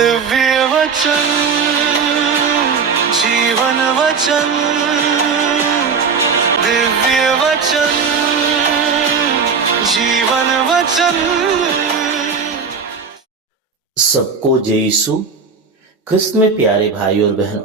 दिव्य वचन जीवन वचन दिव्य वचन जीवन वचन। सबको जय यीशु ख्रिस्त में प्यारे भाई और बहनों,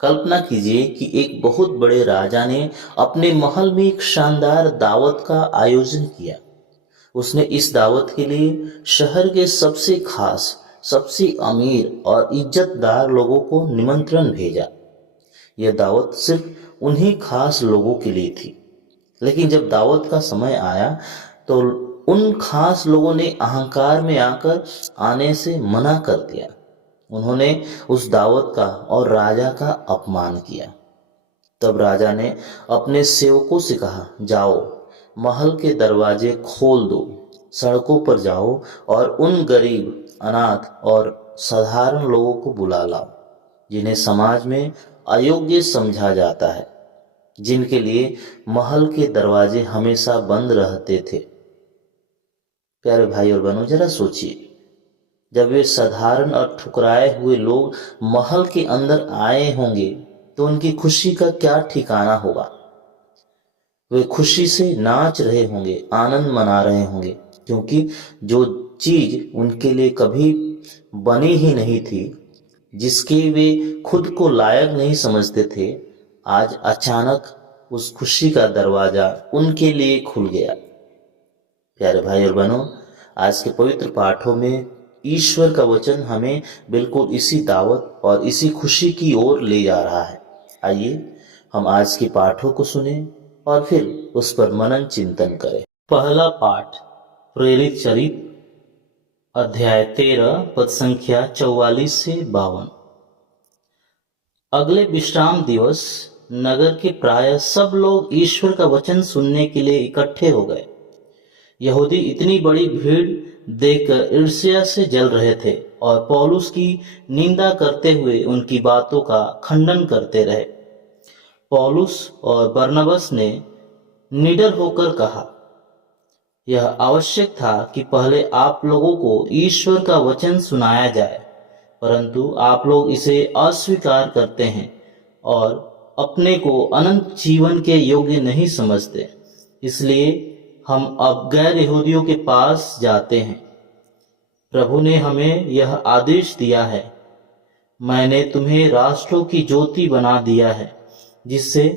कल्पना कीजिए कि एक बहुत बड़े राजा ने अपने महल में एक शानदार दावत का आयोजन किया। उसने इस दावत के लिए शहर के सबसे खास, सबसे अमीर और इज्जतदार लोगों को निमंत्रण भेजा। यह दावत सिर्फ उन्हीं खास लोगों के लिए थी। लेकिन जब दावत का समय आया तो उन खास लोगों ने अहंकार में आकर आने से मना कर दिया। उन्होंने उस दावत का और राजा का अपमान किया। तब राजा ने अपने सेवकों से कहा, जाओ महल के दरवाजे खोल दो, सड़कों पर जाओ और उन गरीब, अनाथ और साधारण लोगों को बुला लाओ जिन्हें समाज में अयोग्य समझा जाता है, जिनके लिए महल के दरवाजे हमेशा बंद रहते थे। प्यारे भाई और बहनों, जरा सोचिए, जब वे साधारण और ठुकराए हुए लोग महल के अंदर आए होंगे तो उनकी खुशी का क्या ठिकाना होगा। वे खुशी से नाच रहे होंगे, आनंद मना रहे होंगे, क्योंकि जो चीज उनके लिए कभी बनी ही नहीं थी, जिसके वे खुद को लायक नहीं समझते थे, आज अचानक उस खुशी का दरवाजा उनके लिए खुल गया। प्यारे भाई और बहनों, आज के पवित्र पाठों में ईश्वर का वचन हमें बिल्कुल इसी दावत और इसी खुशी की ओर ले जा रहा है। आइए हम आज के पाठों को सुने और फिर उस पर मनन चिंतन करें। पहला पाठ प्रेरित चरित्र अध्याय 13 पद संख्या 44 से 52। अगले विश्राम दिवस नगर के प्राय सब लोग ईश्वर का वचन सुनने के लिए इकट्ठे हो गए। यहूदी इतनी बड़ी भीड़ देखकर ईर्ष्या से जल रहे थे और पौलुस की निंदा करते हुए उनकी बातों का खंडन करते रहे। पौलुस और बरनबास ने निडर होकर कहा, यह आवश्यक था कि पहले आप लोगों को ईश्वर का वचन सुनाया जाए, परंतु आप लोग इसे अस्वीकार करते हैं और अपने को अनंत जीवन के योग्य नहीं समझते। इसलिए हम अब गैर यहूदियों के पास जाते हैं। प्रभु ने हमें यह आदेश दिया है, मैंने तुम्हें राष्ट्रों की ज्योति बना दिया है, जिससे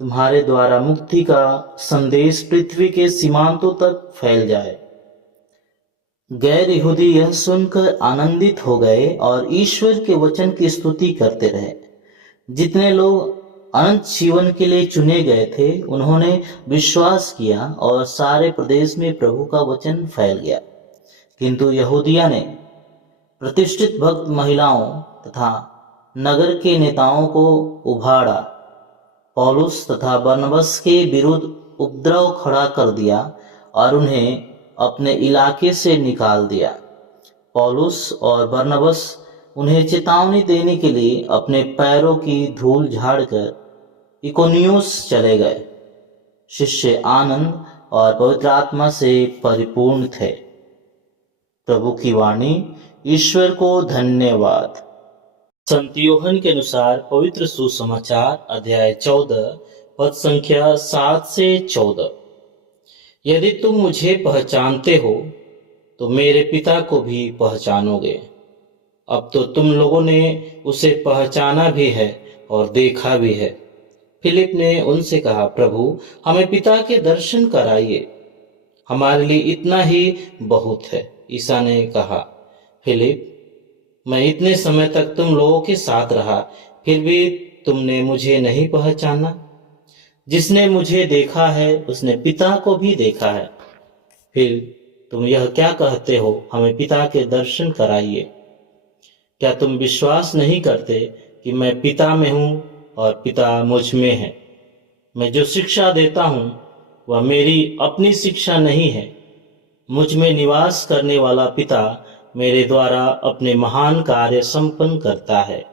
तुम्हारे द्वारा मुक्ति का संदेश पृथ्वी के सीमांतों तक फैल जाए। गैर यहूदी यह सुनकर आनंदित हो गए और ईश्वर के वचन की स्तुति करते रहे। जितने लोग अनंत जीवन के लिए चुने गए थे उन्होंने विश्वास किया और सारे प्रदेश में प्रभु का वचन फैल गया। किंतु यहूदिया ने प्रतिष्ठित भक्त महिलाओं तथा नगर के नेताओं को उभाड़ा, पौलुस तथा बरनबास के विरुद्ध उपद्रव खड़ा कर दिया और उन्हें अपने इलाके से निकाल दिया। पौलुस और बरनबास उन्हें चेतावनी देने के लिए अपने पैरों की धूल झाड़कर इकोनियोस चले गए। शिष्य आनंद और पवित्र आत्मा से परिपूर्ण थे। प्रभु की वाणी। ईश्वर को धन्यवाद। संत यूहन्ना के अनुसार पवित्र सुसमाचार अध्याय 14 पद संख्या 7 से 14। यदि तुम मुझे पहचानते हो तो मेरे पिता को भी पहचानोगे। अब तो तुम लोगों ने उसे पहचाना भी है और देखा भी है। फिलिप ने उनसे कहा, प्रभु हमें पिता के दर्शन कराइए, हमारे लिए इतना ही बहुत है। ईसा ने कहा, फिलिप मैं इतने समय तक तुम लोगों के साथ रहा, फिर भी तुमने मुझे नहीं पहचाना। जिसने मुझे देखा है उसने पिता को भी देखा है। फिर तुम यह क्या कहते हो, हमें पिता के दर्शन कराइए? क्या तुम विश्वास नहीं करते कि मैं पिता में हूं और पिता मुझ में है? मैं जो शिक्षा देता हूं वह मेरी अपनी शिक्षा नहीं है। मुझ में निवास करने वाला पिता मेरे द्वारा अपने महान कार्य संपन्न करता है।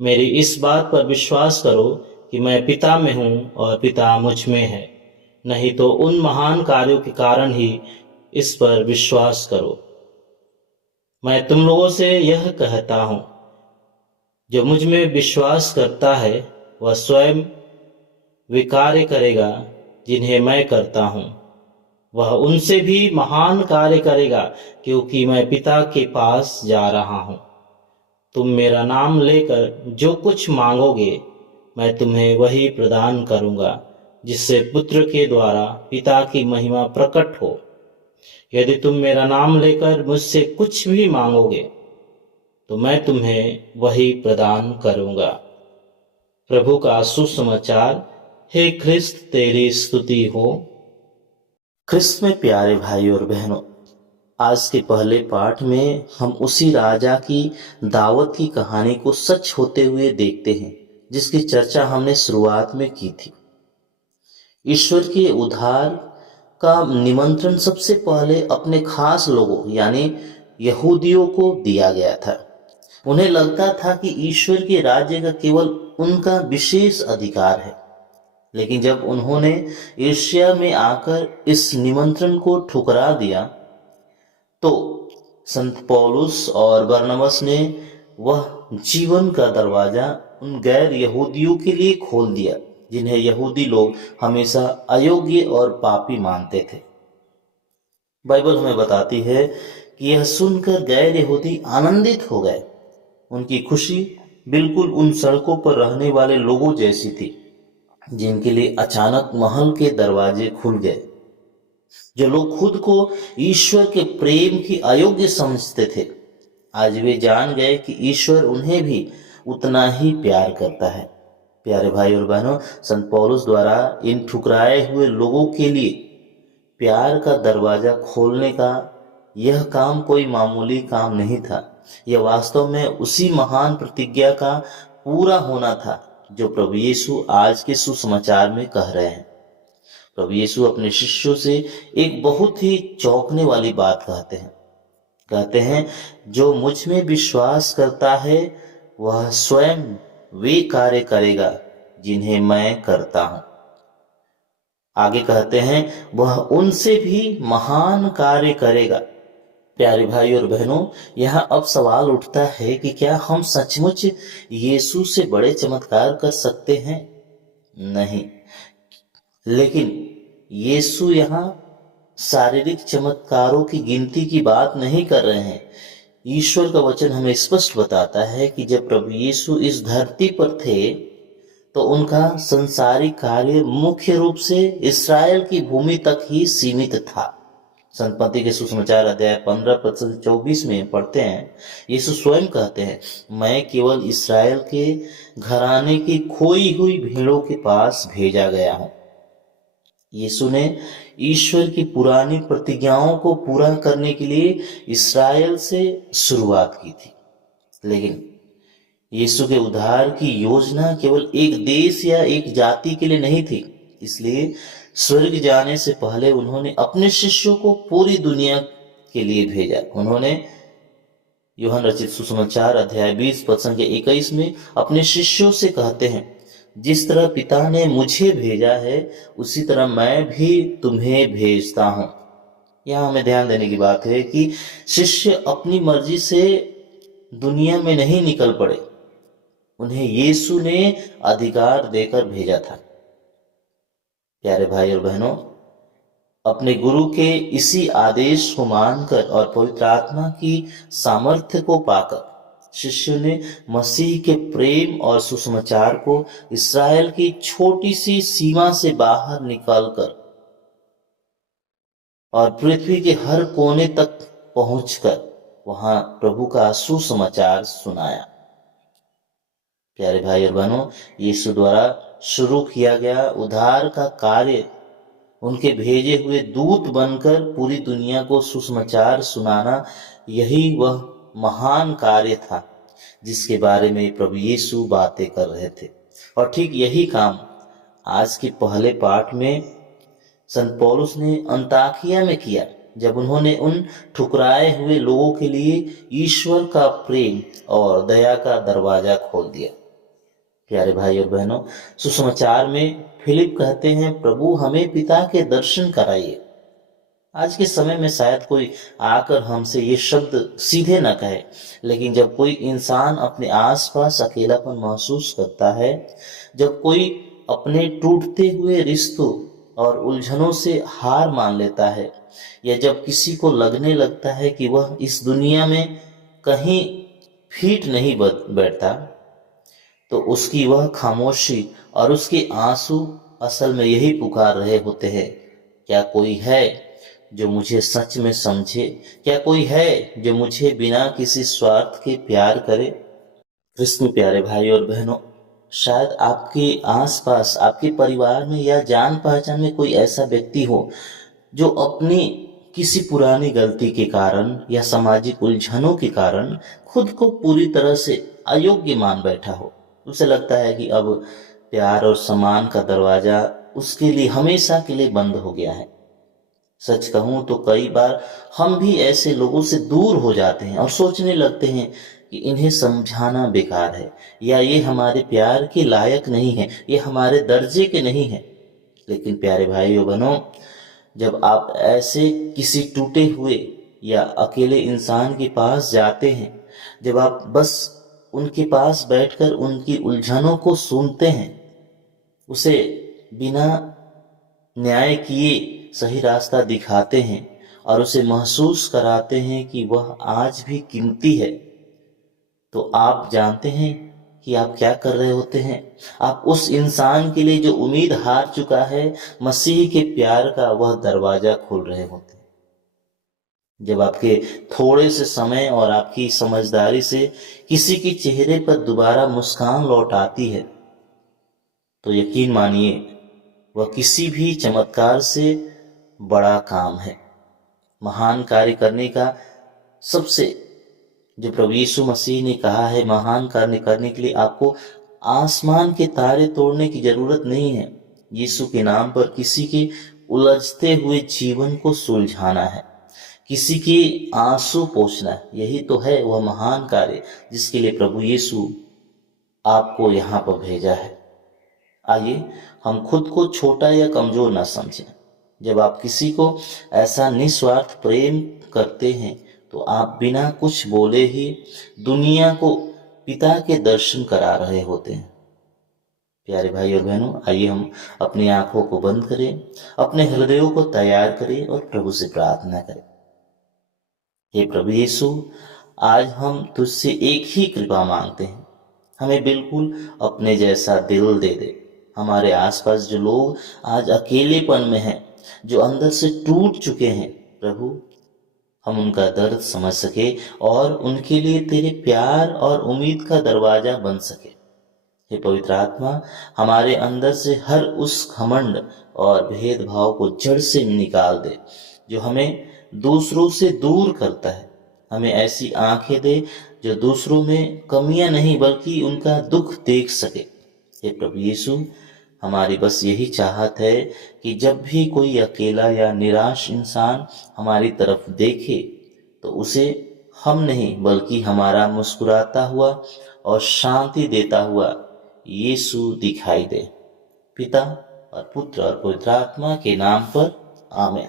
मेरी इस बात पर विश्वास करो कि मैं पिता में हूं और पिता मुझ में है, नहीं तो उन महान कार्यों के कारण ही इस पर विश्वास करो। मैं तुम लोगों से यह कहता हूं, जो मुझ में विश्वास करता है वह स्वयं वे कार्य करेगा जिन्हें मैं करता हूं। वह उनसे भी महान कार्य करेगा, क्योंकि मैं पिता के पास जा रहा हूं। तुम मेरा नाम लेकर जो कुछ मांगोगे मैं तुम्हें वही प्रदान करूंगा, जिससे पुत्र के द्वारा पिता की महिमा प्रकट हो। यदि तुम मेरा नाम लेकर मुझसे कुछ भी मांगोगे तो मैं तुम्हें वही प्रदान करूंगा। प्रभु का सुसमाचार। हे ख्रिस्त तेरी स्तुति हो। ख्रिस्त में प्यारे भाई और बहनों, आज के पहले पाठ में हम उसी राजा की दावत की कहानी को सच होते हुए देखते हैं, जिसकी चर्चा हमने शुरुआत में की थी। ईश्वर के उद्धार का निमंत्रण सबसे पहले अपने खास लोगों यानी यहूदियों को दिया गया था। उन्हें लगता था कि ईश्वर के राज्य का केवल उनका विशेष अधिकार है, लेकिन जब उन्होंने एशिया में आकर इस निमंत्रण को ठुकरा दिया तो संत पौलुस और बरनबास ने वह जीवन का दरवाजा उन गैर यहूदियों के लिए खोल दिया, जिन्हें यहूदी लोग हमेशा अयोग्य और पापी मानते थे। बाइबल हमें बताती है कि यह सुनकर गैर यहूदी आनंदित हो गए। उनकी खुशी बिल्कुल उन सड़कों पर रहने वाले लोगों जैसी थी जिनके लिए अचानक महल के दरवाजे खुल गए। जो लोग खुद को ईश्वर के प्रेम की अयोग्य समझते थे, आज वे जान गए कि ईश्वर उन्हें भी उतना ही प्यार करता है। प्यारे भाई और बहनों, संत पौलुस द्वारा इन ठुकराए हुए लोगों के लिए प्यार का दरवाजा खोलने का यह काम कोई मामूली काम नहीं था। यह वास्तव में उसी महान प्रतिज्ञा का पूरा होना था जो प्रभु यीशु आज के सुसमाचार में कह रहे हैं। प्रभु यीशु अपने शिष्यों से एक बहुत ही चौंकने वाली बात कहते हैं, जो मुझ में विश्वास करता है वह स्वयं वे कार्य करेगा जिन्हें मैं करता हूं। आगे कहते हैं, वह उनसे भी महान कार्य करेगा। प्यारे भाई और बहनों, यहाँ अब सवाल उठता है कि क्या हम सचमुच यीशु से बड़े चमत्कार कर सकते हैं? नहीं, लेकिन यीशु यहाँ शारीरिक चमत्कारों की गिनती की बात नहीं कर रहे हैं। ईश्वर का वचन हमें स्पष्ट बताता है कि जब प्रभु यीशु इस धरती पर थे तो उनका संसारिक कार्य मुख्य रूप से इस्राएल की भूमि तक ही सीमित था। संत मत्ती के सुसमाचार अध्याय 15-24 में पढ़ते हैं, यीशु स्वयं कहते हैं, मैं केवल इस्राएल के घराने की खोई हुई भीड़ों के पास भेजा गया हूं। यीशु ने ईश्वर की पुरानी प्रतिज्ञाओं को पूरा करने के लिए इस्राएल से शुरुआत की थी, लेकिन यीशु के उद्धार की योजना केवल एक देश या एक जाति के लिए नहीं थी। इसलिए स्वर्ग जाने से पहले उन्होंने अपने शिष्यों को पूरी दुनिया के लिए भेजा। उन्होंने यूहन्ना रचित सुसमाचार अध्याय 20-21 में अपने शिष्यों से कहते हैं, जिस तरह पिता ने मुझे भेजा है उसी तरह मैं भी तुम्हें भेजता हूं। यहाँ हमें ध्यान देने की बात है कि शिष्य अपनी मर्जी से दुनिया में नहीं निकल पड़े, उन्हें यीशु ने अधिकार देकर भेजा था। प्यारे भाई और बहनों, अपने गुरु के इसी आदेश को मानकर और पवित्र आत्मा की सामर्थ्य को पाकर शिष्यों ने मसीह के प्रेम और सुसमाचार को इस्राएल की छोटी सी सीमा से बाहर निकालकर और पृथ्वी के हर कोने तक पहुंचकर वहां प्रभु का सुसमाचार सुनाया। प्यारे भाई और बहनों, यीशु द्वारा शुरू किया गया उद्धार का कार्य उनके भेजे हुए दूत बनकर पूरी दुनिया को सुसमाचार सुनाना, यही वह महान कार्य था जिसके बारे में प्रभु यीशु बातें कर रहे थे। और ठीक यही काम आज के पहले पाठ में संत पौलुस ने अंताकिया में किया, जब उन्होंने उन ठुकराए हुए लोगों के लिए ईश्वर का प्रेम और दया का दरवाजा खोल दिया। प्यारे भाई और बहनों, सुसमाचार में फिलिप कहते हैं, प्रभु हमें पिता के दर्शन कराइए। आज के समय में शायद कोई आकर हमसे ये शब्द सीधे न कहे, लेकिन जब कोई इंसान अपने आसपास अकेलापन महसूस करता है, जब कोई अपने टूटते हुए रिश्तों और उलझनों से हार मान लेता है, या जब किसी को लगने लगता है कि वह इस दुनिया में कहीं फीट नहीं बैठता, तो उसकी वह खामोशी और उसके आंसू असल में यही पुकार रहे होते हैं, क्या कोई है जो मुझे सच में समझे? क्या कोई है जो मुझे बिना किसी स्वार्थ के प्यार करे? कृष्ण प्यारे भाई और बहनों, शायद आपके आसपास, आपके परिवार में या जान पहचान में कोई ऐसा व्यक्ति हो जो अपनी किसी पुरानी गलती के कारण या सामाजिक उलझनों के कारण खुद को पूरी तरह से अयोग्य मान बैठा हो। उसे लगता है कि अब प्यार और सम्मान का दरवाजा उसके लिए हमेशा के लिए बंद हो गया है। सच कहूं तो कई बार हम भी ऐसे लोगों से दूर हो जाते हैं और सोचने लगते हैं कि इन्हें समझाना बेकार है, या ये हमारे प्यार के लायक नहीं है, ये हमारे दर्जे के नहीं है। लेकिन प्यारे भाइयों बहनों, जब आप ऐसे किसी टूटे हुए या अकेले इंसान के पास जाते हैं, जब आप बस उनके पास बैठकर उनकी उलझनों को सुनते हैं, उसे बिना न्याय किए सही रास्ता दिखाते हैं और उसे महसूस कराते हैं कि वह आज भी कीमती है, तो आप जानते हैं कि आप क्या कर रहे होते हैं? आप उस इंसान के लिए जो उम्मीद हार चुका है, मसीह के प्यार का वह दरवाजा खोल रहे होते हैं। जब आपके थोड़े से समय और आपकी समझदारी से किसी के चेहरे पर दोबारा मुस्कान लौट आती है, तो यकीन मानिए वह किसी भी चमत्कार से बड़ा काम है। महान कार्य करने का सबसे, जो प्रभु यीशु मसीह ने कहा है, महान कार्य करने के लिए आपको आसमान के तारे तोड़ने की जरूरत नहीं है। यीशु के नाम पर किसी के उलझते हुए जीवन को सुलझाना है, किसी के आंसू पोंछना है। यही तो है वह महान कार्य जिसके लिए प्रभु यीशु आपको यहाँ पर भेजा है। आइए हम खुद को छोटा या कमजोर ना समझें। जब आप किसी को ऐसा निस्वार्थ प्रेम करते हैं, तो आप बिना कुछ बोले ही दुनिया को पिता के दर्शन करा रहे होते हैं। प्यारे भाई और बहनों, आइए हम अपनी आंखों को बंद करें, अपने हृदयों को तैयार करें और प्रभु से प्रार्थना करें। हे प्रभु यीशु, आज हम तुझसे एक ही कृपा मांगते हैं, हमें बिल्कुल अपने जैसा दिल दे दे। हमारे आसपास जो लोग आज अकेलेपन में हैं, जो अंदर से टूट चुके हैं, प्रभु हम उनका दर्द समझ सके और उनके लिए तेरे प्यार और उम्मीद का दरवाजा बन सके। हे पवित्र आत्मा, हमारे अंदर से हर उस घमंड और भेदभाव को जड़ से निकाल दे जो हमें दूसरों से दूर करता है। हमें ऐसी आंखें दे जो दूसरों में कमियां नहीं बल्कि उनका दुख देख सके। हे प्रभु यीशु, हमारी बस यही चाहत है कि जब भी कोई अकेला या निराश इंसान हमारी तरफ देखे, तो उसे हम नहीं बल्कि हमारा मुस्कुराता हुआ और शांति देता हुआ यीशु दिखाई दे। पिता और पुत्र और पवित्र आत्मा के नाम पर आमीन।